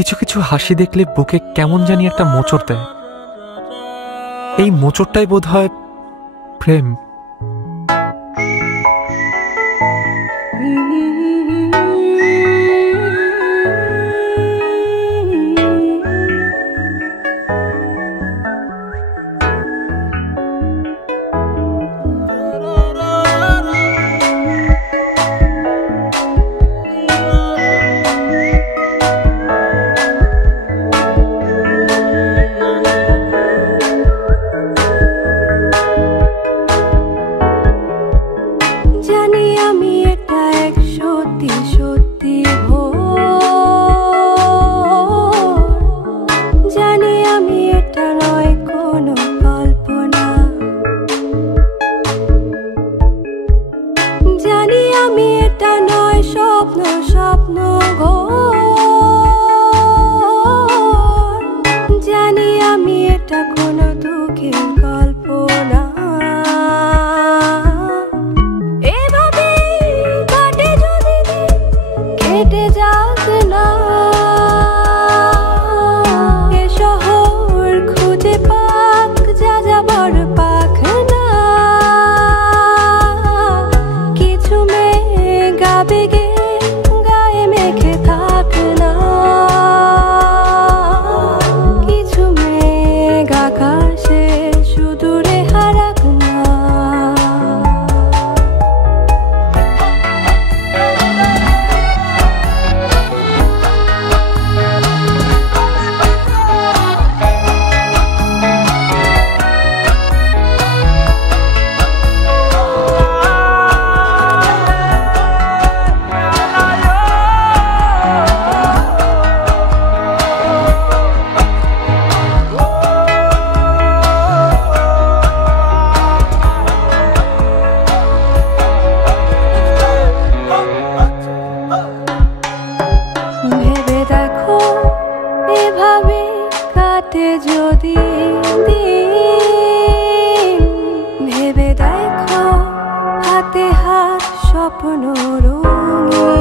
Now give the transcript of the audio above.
কিছু কিছু হাসি দেখলে বুকে কেমন জানি একটা মোচড় দেয়। এই মোচড়টাই বোধ হয় প্রেম। ভেবে দেখো হাতে হাত স্বপ্ন রঙী